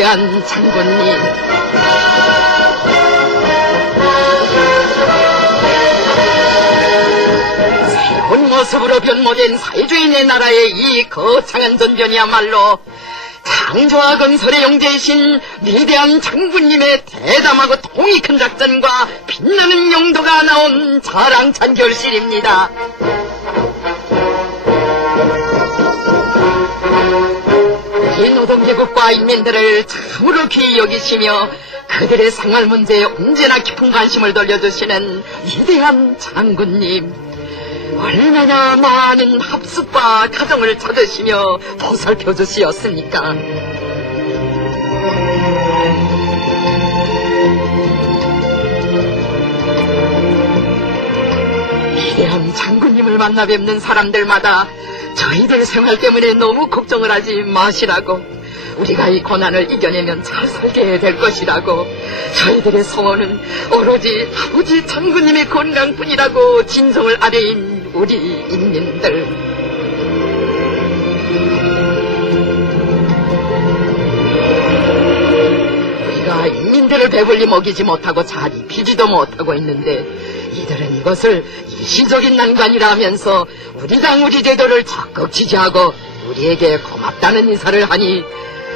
위대한 장군님. 새로운 모습으로 변모된 사회주의의 나라의 이 거창한 전변이야말로 창조와 건설의 영재이신 위대한 장군님의 대담하고 통이 큰 작전과 빛나는 용도가 나온 자랑찬 결실입니다. 이 노동계급과 인민들을 참으로 귀히 여기시며 그들의 생활 문제에 언제나 깊은 관심을 돌려주시는 위대한 장군님, 얼마나 많은 합숙과 가정을 찾으시며 보살펴 주시었습니까? 위대한 장군님을 만나 뵙는 사람들마다 저희들 생활 때문에 너무 걱정을 하지 마시라고, 우리가 이 고난을 이겨내면 잘 살게 될 것이라고, 저희들의 소원은 오로지 아버지 장군님의 건강뿐이라고 진정을 아뢰인 우리 인민들. 우리가 인민들을 배불리 먹이지 못하고 잘 입히지도 못하고 있는데 이들은 이것을 일시적인 난관이라 하면서 우리 당 우리 제도를 적극 지지하고 우리에게 고맙다는 인사를 하니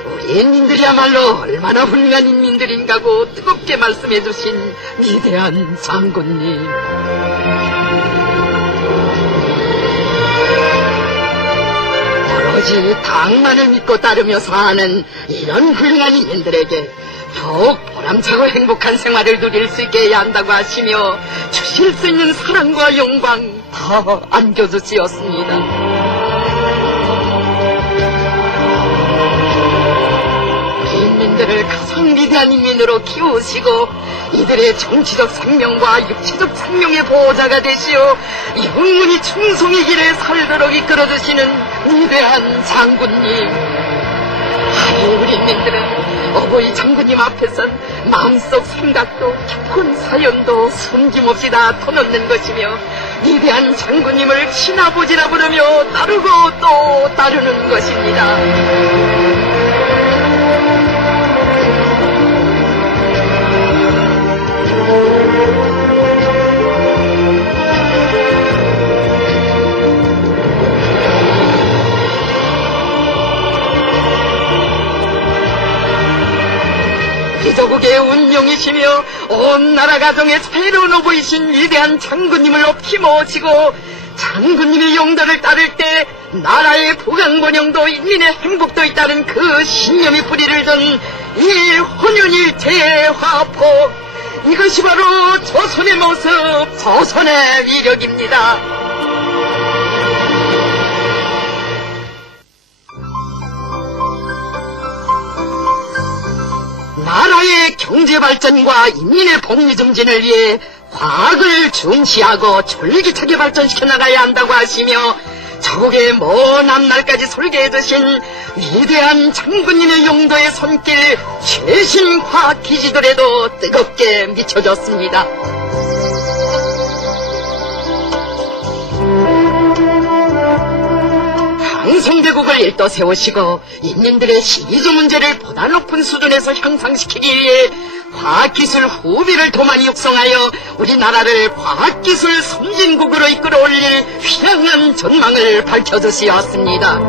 우리 인민들이야말로 얼마나 훌륭한 인민들인가고 뜨겁게 말씀해 주신 위대한 장군님. 오로지 당만을 믿고 따르며 사는 이런 훌륭한 인민들에게 더욱 보람차고 행복한 생활을 누릴 수 있게 해야 한다고 하시며 주실 수 있는 사랑과 영광 다 안겨주시었습니다. 우리 인민들을 가장 위대한 인민으로 키우시고 이들의 정치적 생명과 육체적 생명의 보호자가 되시어 영원히 충성의 길에 살도록 이끌어주시는 위대한 장군님. 우리 인민들은 어버이 장군님 앞에선 마음속 생각도 깊은 사연도 숨김없이 다 터놓는 것이며 위대한 장군님을 신아버지라 부르며 따르고 또 따르는 것입니다. 조국의 운명이시며 온 나라 가정의 새로운 어버이신 위대한 장군님을 높이 모시고 장군님의 용도를 따를 때 나라의 부강번영도 인민의 행복도 있다는 그 신념이 뿌리를 든 이 혼연일체의 화포, 이것이 바로 조선의 모습, 조선의 위력입니다. 나라의 경제발전과 인민의 복리 증진을 위해 과학을 중시하고 졸기차게 발전시켜 나가야 한다고 하시며 저국의 먼 앞날까지 설계해 두신 위대한 장군님의 용도의 손길 최신 과학 기지들에도 뜨겁게 미쳐졌습니다. 강성대국을 일떠 세우시고 인민들의 시기주 문제를 보다 높은 수준에서 향상시키기 위해 과학기술 후비를 더 많이 육성하여 우리나라를 과학기술 선진국으로 이끌어 올릴 휘황한 전망을 밝혀주시었습니다.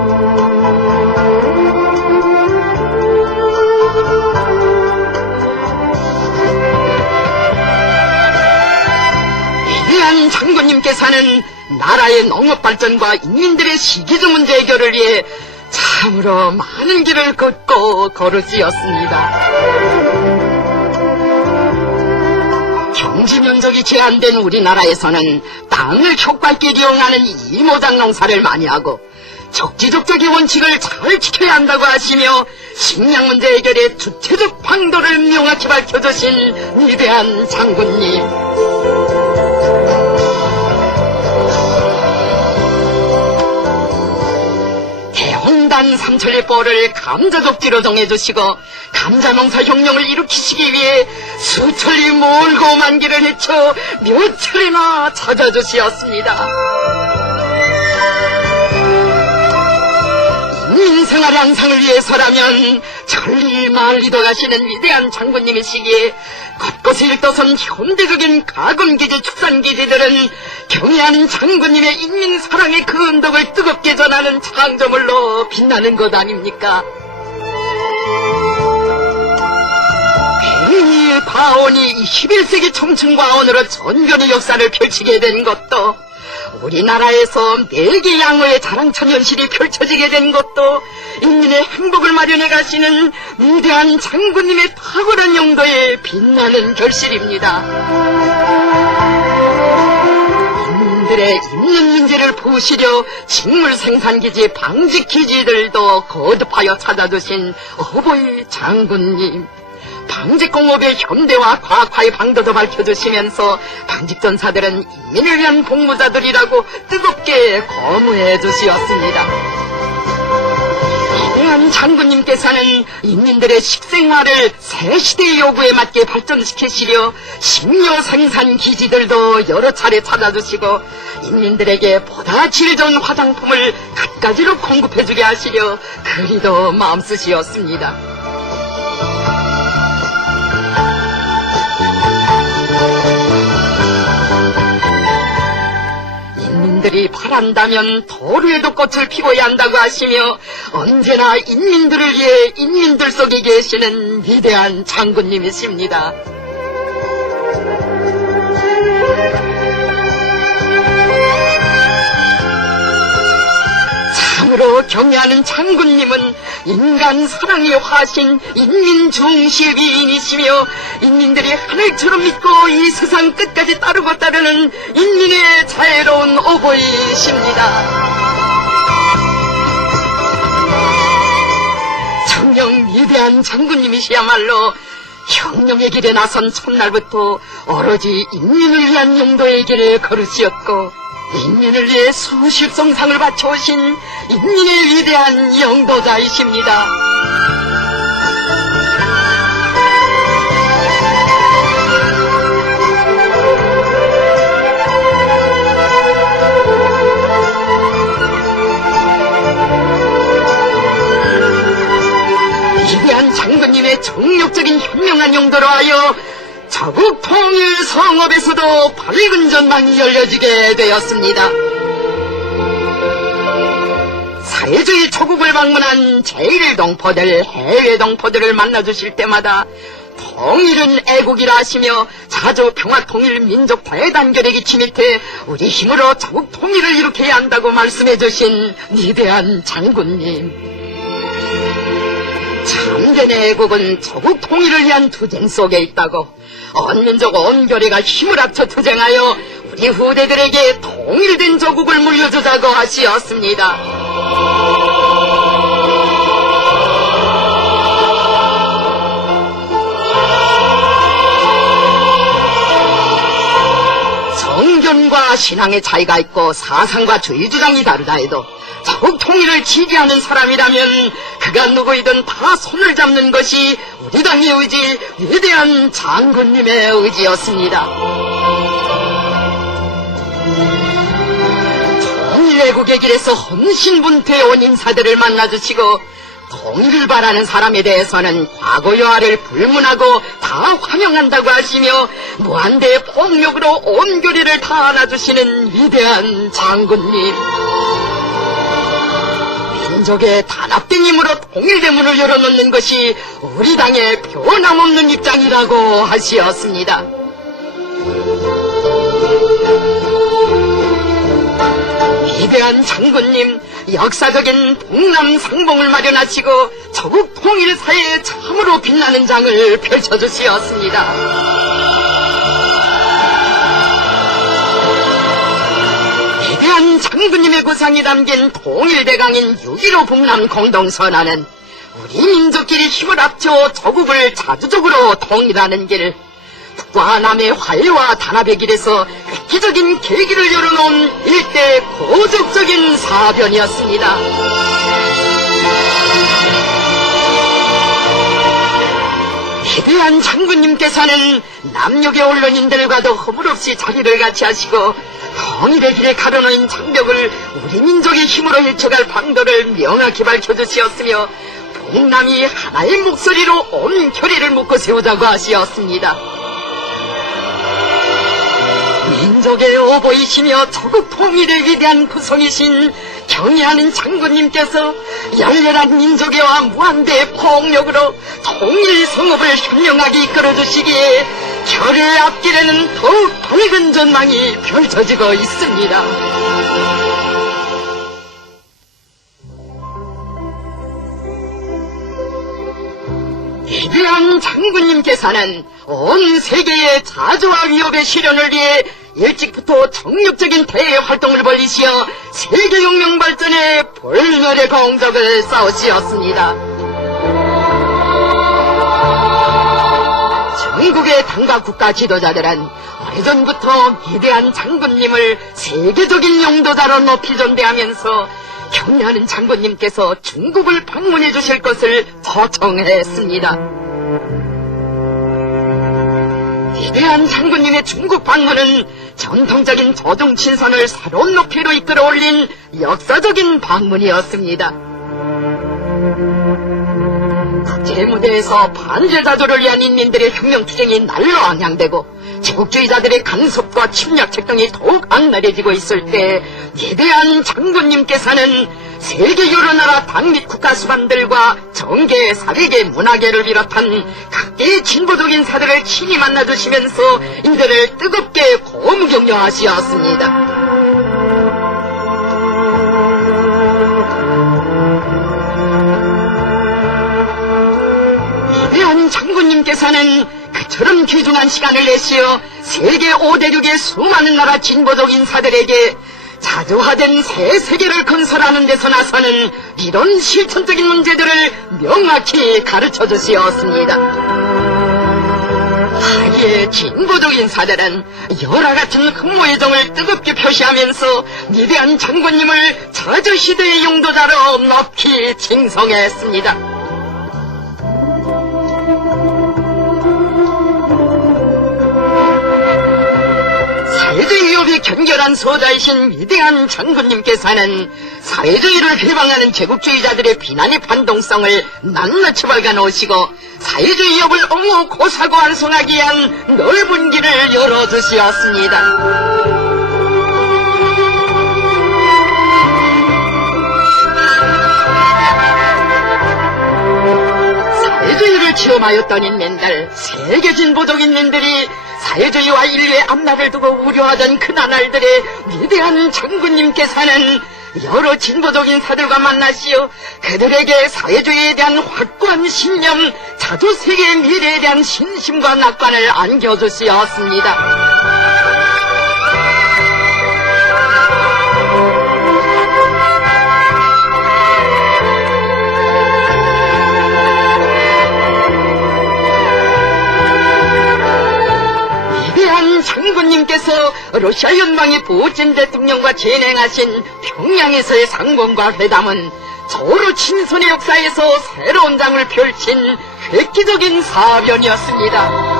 위대한 장군님께서는 나라의 농업발전과 인민들의 시기주 문제 해결을 위해 참으로 많은 길을 걷고 걸으시었습니다. 경지 면적이 제한된 우리나라에서는 땅을 효과 있게 이용하는 이모작 농사를 많이 하고 적지적적의 원칙을 잘 지켜야 한다고 하시며 식량 문제 해결의 주체적 방도를 명확히 밝혀주신 위대한 장군님. 대홍단 삼천리보를 감자족지로 정해주시고 감자농사 혁명을 일으키시기 위해 수천리 멀고 먼 길을 헤쳐 몇 차례나 찾아주시었습니다. 인민생활 향상을 위해서라면 천리 마을 리더가시는 위대한 장군님이시기에 곳곳을 일떠선 현대적인 가금기지 축산기지들은 경애하는 장군님의 인민 사랑의 그 은덕을 뜨겁게 전하는 창조물로 빛나는 것 아닙니까? 괜히 바온이 21세기 청춘과원으로 전변의 역사를 펼치게 된 것도, 우리나라에서 4개 양호의 자랑천 현실이 펼쳐지게 된 것도 인민의 행복을 마련해 가시는 위대한 장군님의 탁월한 용도에 빛나는 결실입니다. 인민들의 있는 문제를 부시려 식물생산기지 방직기지들도 거듭하여 찾아주신 어버이 장군님, 방직공업의 현대화 과학화의 방도도 밝혀주시면서 방직전사들은 인민을 위한 복무자들이라고 뜨겁게 거무해 주시었습니다. 위대한 장군님께서는 인민들의 식생활을 새 시대의 요구에 맞게 발전시키시려 식료 생산 기지들도 여러 차례 찾아주시고 인민들에게 보다 질 좋은 화장품을 갖가지로 공급해주게 하시려 그리도 마음쓰시었습니다. 인민들이 바란다면 도루에도 꽃을 피워야 한다고 하시며 언제나 인민들을 위해 인민들 속에 계시는 위대한 장군님이십니다. 참으로 경애하는 장군님은 인간 사랑의 화신 인민 중시위인이시며 인민들이 하늘처럼 믿고 이 세상 끝까지 따르고 따르는 인민의 자애로운 어버이십니다. 정녕 위대한 장군님이시야말로 혁명의 길에 나선 첫날부터 오로지 인민을 위한 용도의 길을 걸으시었고 인민을 위해 수십성상을 바쳐오신 인민의 위대한 영도자이십니다. 위대한 장군님의 정력적인 현명한 용도로 하여 자국 통일 성업에서도 밝은 전망이 열려지게 되었습니다. 사회주의 초국을 방문한 제1동포들, 해외 동포들을 만나주실 때마다 통일은 애국이라 하시며 자주 평화통일 민족 대단결의 기치 밑에 우리 힘으로 자국 통일을 일으켜야 한다고 말씀해주신 위대한 장군님. 참된 애국은 조국 통일을 위한 투쟁 속에 있다고, 온 민족 온 교리가 힘을 합쳐 투쟁하여 우리 후대들에게 통일된 조국을 물려주자고 하시었습니다. 성견과 신앙의 차이가 있고 사상과 주의 주장이 다르다 해도 자국 통일을 지지하는 사람이라면 그가 누구이든 다 손을 잡는 것이 우리 당의 의지, 위대한 장군님의 의지였습니다. 통일애국의 길에서 헌신분투해온 인사들을 만나주시고 통일을 바라는 사람에 대해서는 과거 여하를 불문하고 다 환영한다고 하시며 무한대의 폭력으로 온 교리를 다 안아주시는 위대한 장군님. 민족의 단합된 힘으로 통일대문을 열어놓는 것이 우리 당의 변함없는 입장이라고 하시었습니다. 위대한 장군님, 역사적인 동남 상봉을 마련하시고 조국 통일 사회에 참으로 빛나는 장을 펼쳐주시었습니다. 위대한 장군님의 구상이 담긴 통일대강인 6.15 북남 공동선언은 우리 민족끼리 힘을 합쳐 조국을 자주적으로 통일하는 길, 북과 남의 화해와 단합의 길에서 획기적인 계기를 열어놓은 일대 고적적인 사변이었습니다. 위대한 장군님께서는 남녘의 언론인들과도 허물없이 자리를 같이 하시고 통일의 길에 가로놓인 장벽을 우리 민족의 힘으로 헤쳐갈 방도를 명확히 밝혀주시었으며 동남이 하나의 목소리로 온 결의를 묶고 세우자고 하시었습니다. 민족의 오보이시며 조국 통일을 위대한 구성이신 경의하는 장군님께서 열렬한 민족애와 무한대의 폭력으로 통일 성업을 현명하게 이끌어주시기에 결의 앞길에는 더욱 밝은 전망이 펼쳐지고 있습니다. 위대한 장군님께서는 온 세계의 자주와 위협의 실현을 위해 일찍부터 정력적인 대외 활동을 벌이시어 세계혁명 발전에 볼멸의 공적을 쌓으시었습니다. 전국의 당과 국가 지도자들은 오래전부터 위대한 장군님을 세계적인 용도자로 높이 존대하면서 경례하는 장군님께서 중국을 방문해 주실 것을 초청했습니다. 위대한 장군님의 중국 방문은 전통적인 조정 친선을 새로운 높이로 이끌어 올린 역사적인 방문이었습니다. 국제무대에서 반제자조를 위한 인민들의 혁명투쟁이 날로 안양되고 제국주의자들의 간섭과 침략책 등이 더욱 악랄해지고 있을 때 위대한 장군님께서는 세계 여러 나라 당 및 국가 수반들과 정계, 사회계, 문화계를 비롯한 각계의 진보적인 사들을 친히 만나주시면서 인들을 뜨겁게 고무 격려하시었습니다. 위대한 장군님께서는 그처럼 귀중한 시간을 내시어 세계 5대륙의 수많은 나라 진보적 인사들에게 자주화된 새 세계를 건설하는 데서 나서는 이런 실천적인 문제들을 명확히 가르쳐 주시었습니다. 하기에 진보적 인사들은 열화 같은 흠모의 정을 뜨겁게 표시하면서 위대한 장군님을 자주시대의 용도자로 높이 칭송했습니다. 사회주의 위협이 견결한 소자이신 위대한 장군님께서는 사회주의를 회방하는 제국주의자들의 비난의 반동성을 낱낱이 밝아놓으시고 사회주의 위협을 옹호 고사고 완성하기 위한 넓은 길을 열어주시었습니다. 사회주의를 체험하였던 인민들, 세계 진보적 인민들이 사회주의와 인류의 앞날을 두고 우려하던 그 나날들의 위대한 장군님께서는 여러 진보적 인사들과 만나시어 그들에게 사회주의에 대한 확고한 신념, 자주 세계의 미래에 대한 신심과 낙관을 안겨주시었습니다. 장군님께서 러시아 연방의 푸틴 대통령과 진행하신 평양에서의 상봉과 회담은 저로 친선의 역사에서 새로운 장을 펼친 획기적인 사변이었습니다.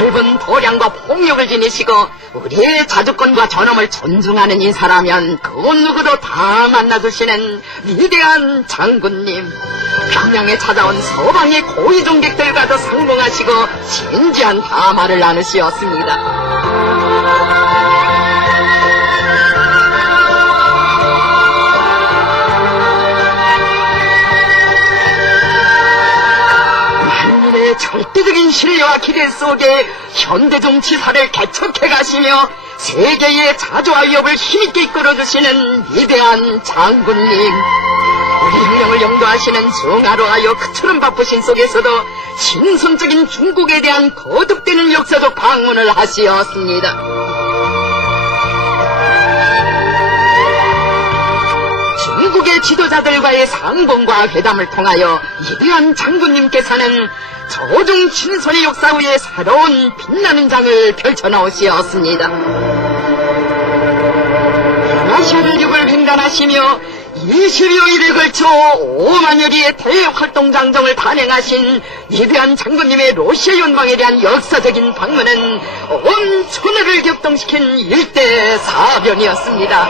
넓은 도량과 폭력을 지니시고 우리의 자주권과 존엄을 존중하는 인사라면 그 누구도 다 만나주시는 위대한 장군님, 평양에 찾아온 서방의 고위 종객들과도 상봉하시고 진지한 담화를 나누시었습니다. 절대적인 신뢰와 기대 속에 현대 정치사를 개척해 가시며 세계의 자주와 위협을 힘있게 이끌어주시는 위대한 장군님, 우리 혁명을 영도하시는 정하루하여 그처럼 바쁘신 속에서도 신선적인 중국에 대한 거듭되는 역사적 방문을 하시었습니다. 중국의 지도자들과의 상봉과 회담을 통하여 위대한 장군님께서는 조정 친선의 역사 위에 새로운 빛나는 장을 펼쳐놓으시었습니다. 아시아 대륙을 횡단하시며 20여일에 걸쳐 5만여리의 대활동 장정을 단행하신 위대한 장군님의 러시아 연방에 대한 역사적인 방문은 온 천하를 격동시킨 일대 사변이었습니다.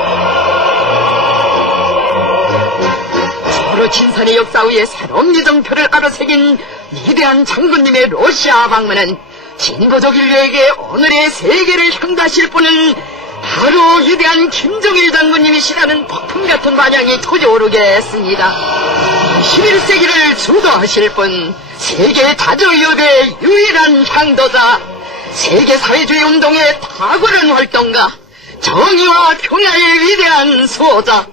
서로 진선의 역사 위에 새로운 예정표를 알아새긴 위대한 장군님의 러시아 방문은 진보적 인류에게 오늘의 세계를 향가하실 분은 바로 위대한 김정일 장군님이시라는 폭풍 같은 반향이 터져오르게 했습니다. 21세기를 주도하실 분, 세계 자주유업의 유일한 향도자, 세계 사회주의 운동의 탁월한 활동가, 정의와 평화의 위대한 수호자,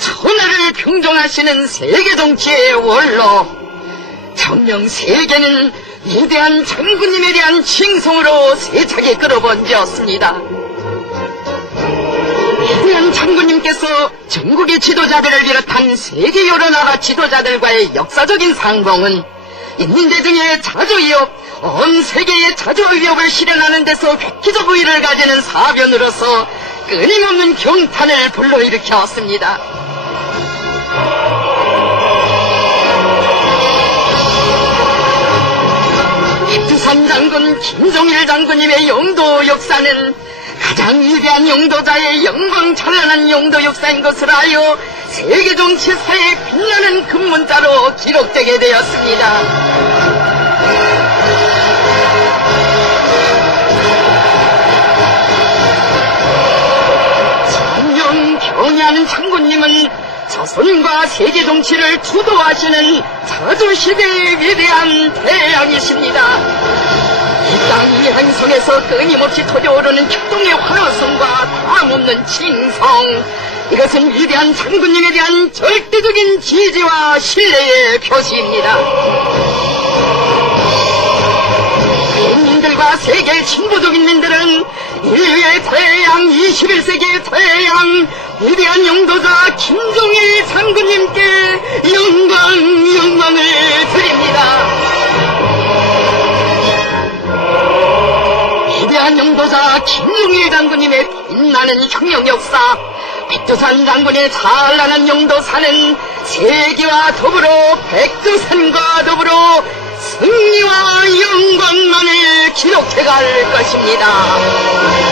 천하를 평정하시는 세계 정치의 원로, 정녕 세계는 위대한 장군님에 대한 칭송으로 세차게 끌어번졌습니다. 위대한 장군님께서 전국의 지도자들을 비롯한 세계 여러 나라 지도자들과의 역사적인 상봉은 인민대중의 자주위협, 온 세계의 자주위협을 실현하는 데서 획기적 의의를 가지는 사변으로서 끊임없는 경탄을 불러일으켰습니다. 백두산 장군 김정일 장군님의 영도 역사는 가장 위대한 영도자의 영광 찬란한 영도 역사인 것을 알여 세계 정치사에 빛나는 금문자로 기록되게 되었습니다. 전령 경애하는 장군님은 조선과 세계 정치를 주도하시는 자주시대의 위대한 태양이십니다. 이 땅 이 행성에서 끊임없이 터져오르는 혁동의 환호성과 다함없는 칭송, 이것은 위대한 장군님에 대한 절대적인 지지와 신뢰의 표시입니다. 국민들과 세계 진보적 인민들은 인류의 태양, 21세기의 태양, 위대한 영도자 김정일 장군님께 영광을 드립니다. 위대한 영도자 김정일 장군님의 빛나는 혁명 역사, 백두산 장군의 찬란한 영도사는 세계와 더불어 백두산과 더불어 승리와 영광만을 기록해갈 것입니다.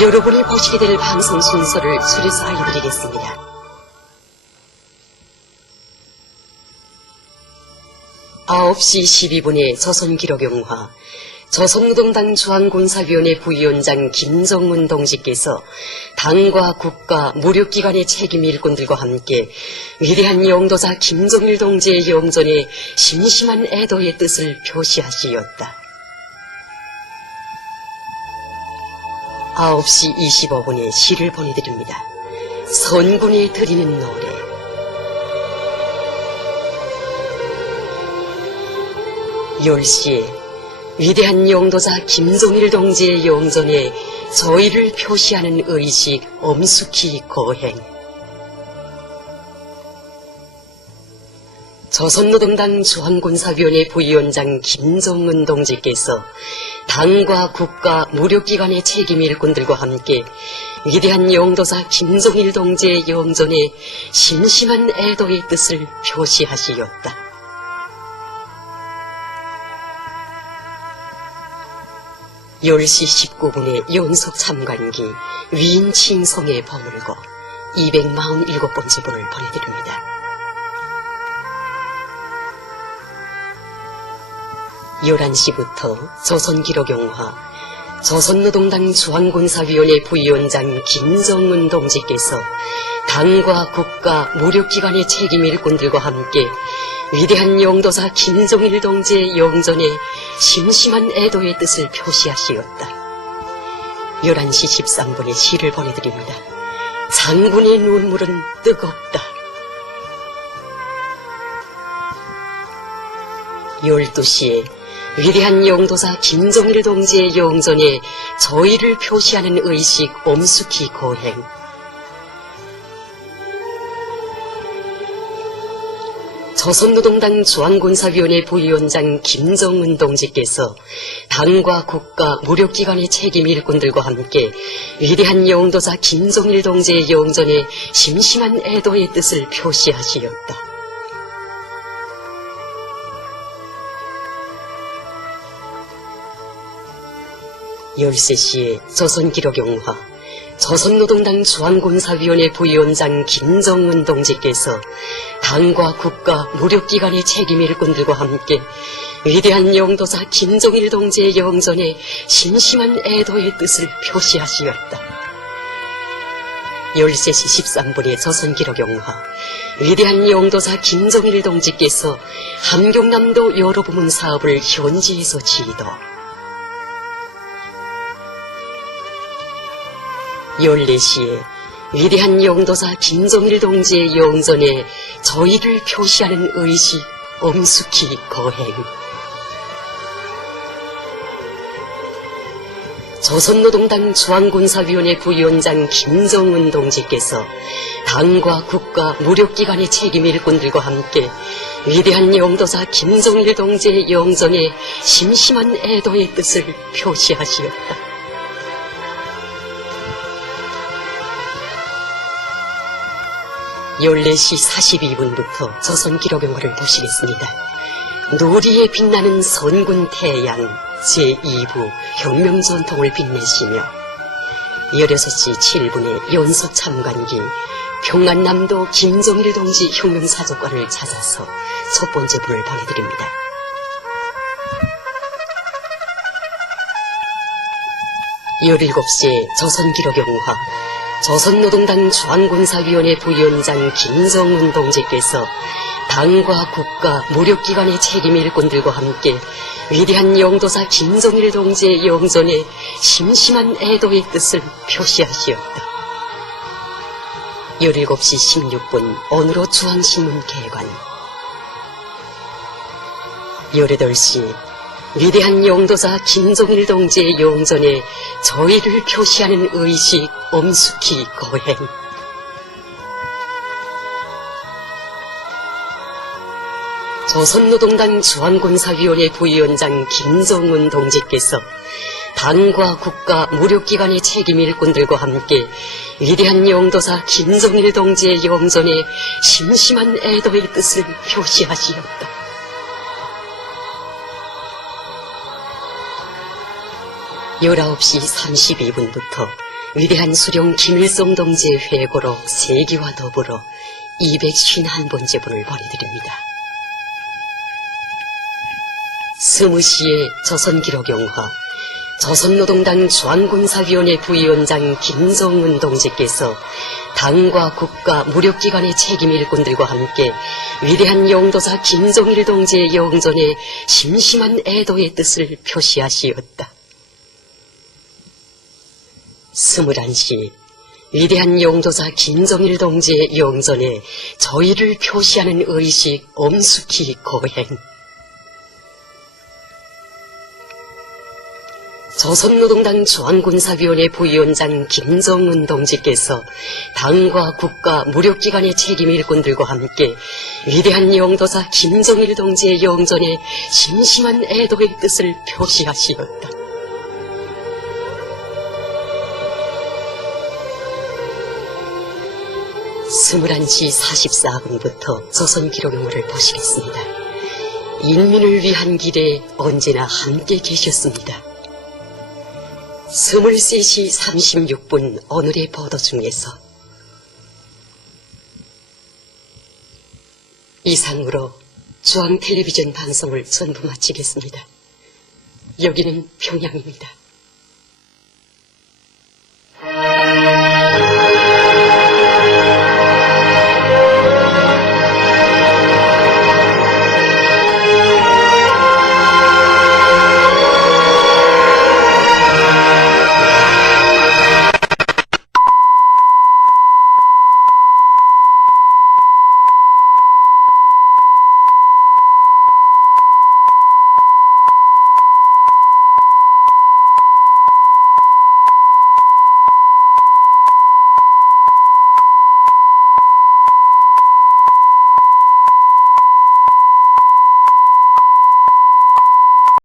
여러분이 보시게 될 방송 순서를 줄여서 알려드리겠습니다. 9시 12분에 조선기록영화, 조선노동당 중앙군사위원회 부위원장 김정문 동지께서 당과 국가, 무력기관의 책임 일꾼들과 함께 위대한 영도자 김정일 동지의 영전에 심심한 애도의 뜻을 표시하시었다. 9시 25분에 시를 보내드립니다. 선군이 드리는 노래. 10시에 위대한 영도자 김정일 동지의 영전에 저희를 표시하는 의식 엄숙히 거행. 조선노동당 중앙군사위원회 부위원장 김정은 동지께서 당과 국가, 무력기관의 책임 일꾼들과 함께 위대한 영도자 김정일 동지의 영전에 심심한 애도의 뜻을 표시하시었다. 10시 19분에 연속 참관기 위인 칭송에 버물고 247번째 분을 보내드립니다. 11시부터 조선기록영화, 조선노동당 중앙군사위원회 부위원장 김정은 동지께서 당과 국가, 무력기관의 책임 일꾼들과 함께 위대한 영도자 김정일 동지의 영전에 심심한 애도의 뜻을 표시하시었다. 11시 13분에 시를 보내드립니다. 장군의 눈물은 뜨겁다. 12시에 위대한 영도자 김정일 동지의 영전에 저희를 표시하는 의식 엄숙히 거행. 조선노동당 중앙군사위원회 부위원장 김정은 동지께서 당과 국가, 무력기관의 책임 일꾼들과 함께 위대한 영도자 김정일 동지의 영전에 심심한 애도의 뜻을 표시하시었다. 13시에 조선기록영화, 조선노동당 중앙군사위원회 부위원장 김정은 동지께서 당과 국가, 무력기관의 책임 일꾼들과 함께 위대한 영도자 김정일 동지의 영전에 심심한 애도의 뜻을 표시하시었다. 13시 13분에 조선기록영화, 위대한 영도자 김정일 동지께서 함경남도 여러 부문 사업을 현지에서 지도. 14시에 위대한 영도자 김정일 동지의 영전에 저희를 표시하는 의식 엄숙히 거행. 조선노동당 중앙군사위원회 부위원장 김정은 동지께서 당과 국가, 무력기관의 책임 일꾼들과 함께 위대한 영도자 김정일 동지의 영전에 심심한 애도의 뜻을 표시하시었다. 14시 42분부터 조선기록영화를 보시겠습니다. 누리에 빛나는 선군 태양 제2부 혁명전통을 빛내시며 16시 7분에 연속 참관기 평안남도 김정일 동지 혁명사족관을 찾아서 첫 번째 분을 보내드립니다. 17시에 조선기록영화, 조선노동당 중앙군사위원회 부위원장 김정은 동지께서 당과 국가, 무력기관의 책임 일꾼들과 함께 위대한 영도사 김정일 동지의 영전에 심심한 애도의 뜻을 표시하시었다. 17시 16분 오늘로 중앙신문 개관. 18시 위대한 영도사 김정일 동지의 영전에 저희를 표시하는 의식 엄숙히 거행. 조선노동당 중앙군사위원회 부위원장 김정은 동지께서 당과 국가, 무력기관의 책임 일꾼들과 함께 위대한 영도사 김정일 동지의 영전에 심심한 애도의 뜻을 표시하시었다. 19시 32분부터 위대한 수령 김일성 동지의 회고록 3기와 더불어 251번째 분을 보내드립니다. 스무시의 조선기록영화, 조선노동당 중앙군사위원회 부위원장 김정은 동지께서 당과 국가 무력기관의 책임 일꾼들과 함께 위대한 영도사 김정일 동지의 영전에 심심한 애도의 뜻을 표시하시었다. 21시 위대한 영도사 김정일 동지의 영전에 저희를 표시하는 의식 엄숙히 고행. 조선노동당 중앙군사위원회 부위원장 김정은 동지께서 당과 국가 무력기관의 책임 일꾼들과 함께 위대한 영도사 김정일 동지의 영전에 심심한 애도의 뜻을 표시하시었다. 21시 44분부터 조선기록영화를 보시겠습니다. 인민을 위한 길에 언제나 함께 계셨습니다. 23시 36분 오늘의 보도 중에서 이상으로 중앙텔레비전 방송을 전부 마치겠습니다. 여기는 평양입니다.